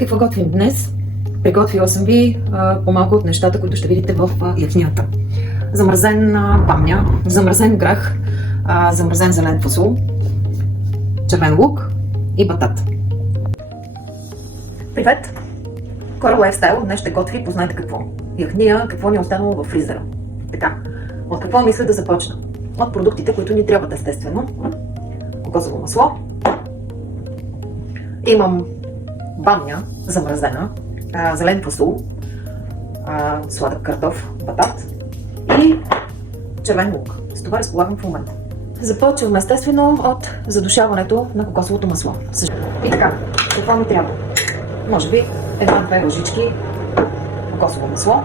Какво готвим днес? Приготвила съм ви по-малко от нещата, които ще видите в ячнята. Замразен бамня, замразен грах, замразен зелен фасул, червен лук и батат. Привет! Кора Лайфстайл днес ще готви познайте какво. Яхния, какво ни е останало във фризера. Така, от какво мисля да започна? От продуктите, които ни трябват естествено. Кокосово масло. Имам бамня, замразена, зелен фасул, сладък картоф, батат и червен лук. С това разполагам в момента. Започвам естествено от задушаването на кокосовото масло. И така, какво ми трябва? Може би една-две лъжички кокосово масло.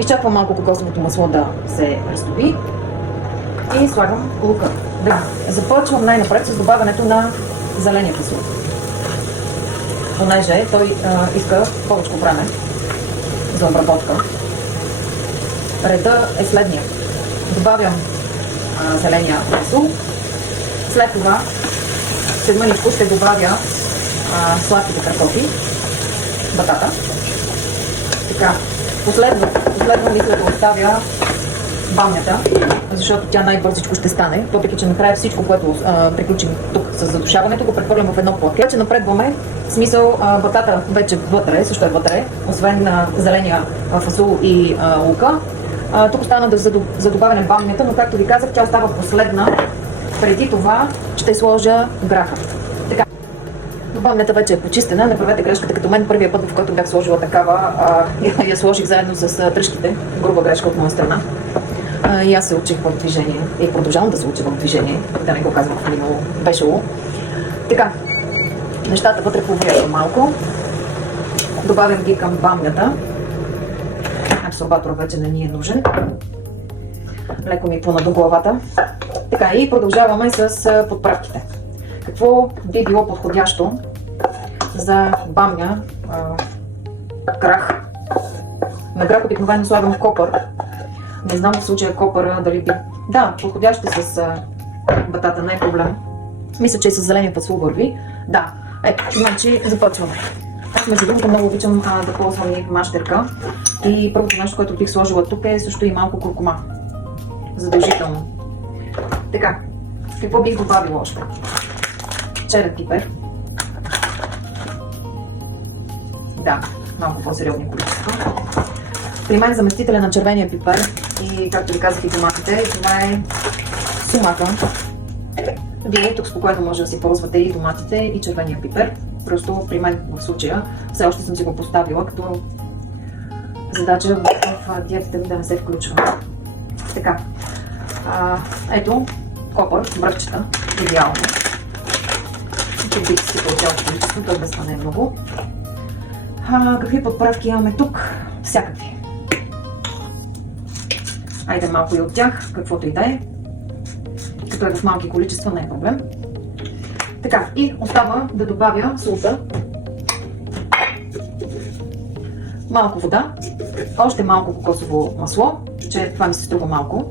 Изчаквам малко кокосовото масло да се разтопи и слагам лука. Да, започвам най-напред с добавянето на зеления фасул. Понеже той иска повече време за обработка. Реда е следния. Добавям зеления фасул. След това след мъничко ще добавя сладките картофи, батата. Така, последно мисля да оставя бамнята, защото тя най-бързичко ще стане, въпреки че накрая всичко, което приключим тук с задушаването, го прехвърлям в едно плаке. Вече напредваме, в смисъл батата вече вътре, също е вътре, освен зеления фасул и лука. Тук остана за добавяне бамнята, но както ви казах, тя остава последна. Преди това ще сложа граха. Така. Бамнята вече е почистена, не правете грешката като мен. Първия път, в който бях сложила такава, я сложих заедно с тръшките. Груба грешка от моя страна. И аз се учих в движение и продължавам да се уча в движение, да не го казвам в минало бешало. Така, нещата вътре повреждам малко. Добавям ги към бамнята. Абсорбатор вече не ни е нужен. Леко ми пълна до главата. Така, и продължаваме с подправките. Какво би било подходящо за бамня, грах? На грах обикновено слагам копър. Не знам в случая копъра дали би... Да, подходящо с батата, не е проблем. Мисля, че и с зеления фасул върви. Да, значи започваме. Аз между другото много обичам да ползвам и мащерка. И първото нещо, което бих сложила тук е също и малко куркума. Задължително. Така, какво бих добавила още? Черен пипер. Да, малко по-сериозни количества. При мен заместителя на червения пипер и, както ви казах, и доматите, това е сумака. Вие тук спокойно може да си ползвате и доматите, и червения пипер. Просто при мен в случая все още съм си го поставила като задача в диетата ми да не се включва. Така, ето копър, бръвчета, идеално. Чубите си по цялото количество, той без това не е много. Какви подправки имаме тук? Всякакви. Айде малко и от тях, каквото и да е. Като е в малки количества, не е проблем. Така, и остава да добавя солта. Малко вода. Още малко кокосово масло, че това ми се струва малко.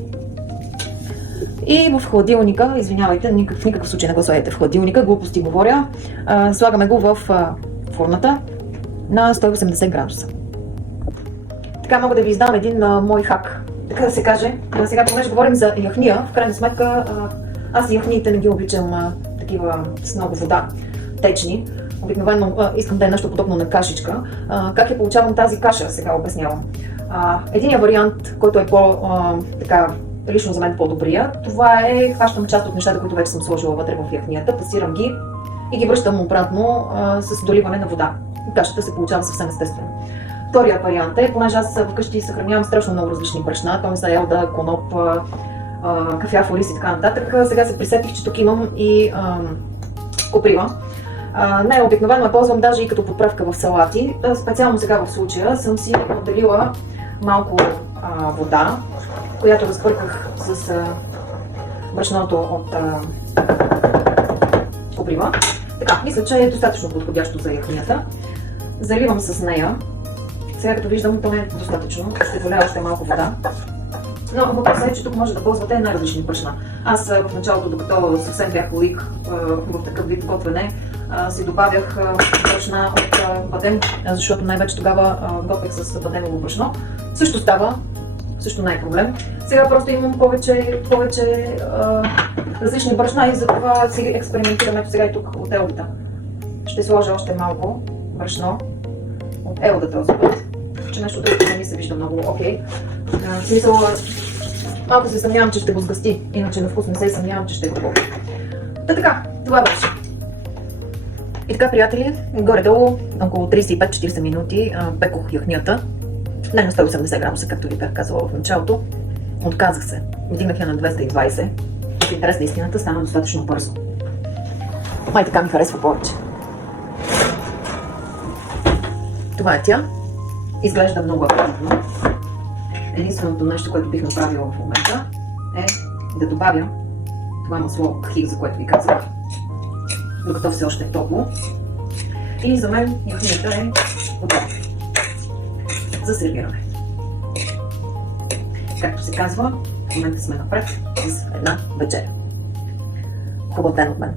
И в хладилника, извинявайте, в никакъв случай не го слагайте в хладилника, глупости говоря. Слагаме го в фурната на 180 градуса. Така мога да ви издам един мой хак. Така да се каже, сега понеже говорим за яхния, в крайна сметка аз и яхниите не ги обичам такива с много вода, течни. Обикновено искам да е нещо подобно на кашичка. Как я получавам тази каша, сега обяснявам. Единият вариант, който е лично за мен по-добрия, това е хващам част от нещата, които вече съм сложила вътре в яхнията, пасирам ги и ги връщам обратно с доливане на вода. Кашата се получава съвсем естествено. Вторият вариант е, понеже аз вкъщи съхранявам страшно много различни брашна, то ми са елда, коноп, кафяв ориз и така нататък. Сега се присетих, че тук имам и коприва. Не, обикновено я ползвам даже и като подправка в салати. Специално сега в случая съм си отделила малко вода, която разпърках с брашното от коприва. Така, мисля, че е достатъчно подходящо за яхнията. Заливам с нея. Сега като виждам, то не е достатъчно. Ще доля още малко вода. Но въпросът е, че тук може да ползвате най-различни брашна. Аз в началото, докато съвсем бях лик в такъв вид готвене, си добавях брашна от бадем, защото най-вече тогава готвех с бадемово брашно. Също става, също не е проблем. Сега просто имам повече различни брашна и затова си експериментирам. Ето сега и тук от елдата. Ще сложа още малко брашно от елда този път, че нещо друго не ми се вижда много окей. В смисъл, малко се съмнявам, че ще го сгъсти, иначе на вкус не се съмнявам, че ще го хубаво. Така, това беше. И така, приятели, горе-долу около 35-40 минути пекох яхнията. Не на 180 градуса, както ви бях казала в началото. Отказах се. Вдигнах я на 220. В интерес на истината стана достатъчно бързо. Май така ми харесва повече. Това е тя. Изглежда много апетитно. Единственото нещо, което бих направила в момента е да добавя това масло кхих, за което ви казах, докато все още е топло. И за мен яхнията е готова за сервиране. Както се казва, в момента сме напред с една вечеря. Хубав ден от мен!